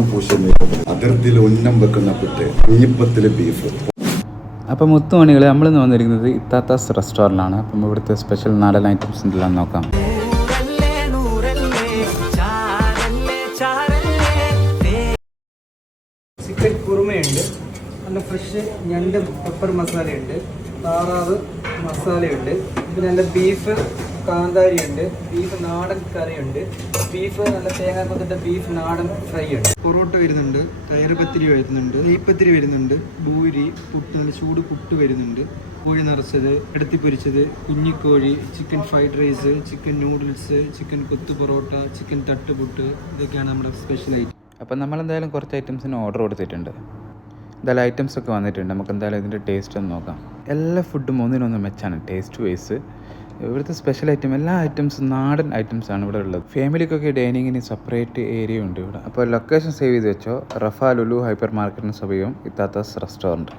വർണ്ണം പൂശുന്ന അതിർത്തിയിൽ ഉന്നം വെക്കുന്ന പുറ്റ്, കുഞ്ഞിപ്പത്തിൽ ബീഫ്. അപ്പോൾ മുത്തുമണികൾ നമ്മളിന്ന് വന്നിരിക്കുന്നത് ഇത്താത്താസ് റെസ്റ്റോറൻറ്റിലാണ്. അപ്പം ഇവിടുത്തെ സ്പെഷ്യൽ നാടൻ ഐറ്റംസ് എന്തെല്ലാം നോക്കാം. ചിക്കൻ കുറുമയുണ്ട്, നല്ല ഫ്രഷ് ഞണ്ട് പെപ്പർ മസാലയുണ്ട്, താറാവ് മസാലയുണ്ട്, പിന്നെ നല്ല ബീഫ് കാന്താരിയുണ്ട്, ബീഫ് നാടൻ കറിയുണ്ട്, ബീഫ് നല്ല തേങ്ങാക്കൊത്തിട്ട ബീഫ് നാടൻ ഫ്രൈ ഉണ്ട്, പൊറോട്ട വരുന്നുണ്ട്, തയറ് പത്തിരി വരുന്നുണ്ട്, നെയ്പത്തിരി വരുന്നുണ്ട്, ഭൂരി പുട്ട്, നല്ല ചൂട് പുട്ട് വരുന്നുണ്ട്, കോഴി നിറച്ചത്, എടുത്തി പൊരിച്ചത്, കുഞ്ഞിക്കോഴി, chicken fried rice, chicken noodles, chicken kothu parotta, chicken തട്ടുപുട്ട്, ഇതൊക്കെയാണ് നമ്മുടെ സ്പെഷ്യൽ ഐറ്റം. അപ്പം നമ്മളെന്തായാലും കുറച്ച് ഐറ്റംസിന് ഓർഡർ കൊടുത്തിട്ടുണ്ട്. എന്തായാലും ഐറ്റംസൊക്കെ വന്നിട്ടുണ്ട്. നമുക്ക് എന്തായാലും ഇതിൻ്റെ ടേസ്റ്റ് ഒന്ന് നോക്കാം. എല്ലാ ഫുഡും ഒന്നിനൊന്ന് മെച്ചാണ് ടേസ്റ്റ് വൈസ്. ഇവിടുത്തെ സ്പെഷ്യൽ ഐറ്റം എല്ലാ ഐറ്റംസും നാടൻ ഐറ്റംസാണ് ഇവിടെ ഉള്ളത്. ഫാമിലിക്കൊക്കെ ഡൈനിങ്ങിന് സെപ്പറേറ്റ് ഏരിയ ഉണ്ട് ഇവിടെ. അപ്പോൾ ലൊക്കേഷൻ സേവ് ചെയ്ത് വെച്ചോ. റഫ ലുലു ഹൈപ്പർ മാർക്കറ്റിന് സമീപം ഇത്താത്താസ് റെസ്റ്റോറൻറ്റ്.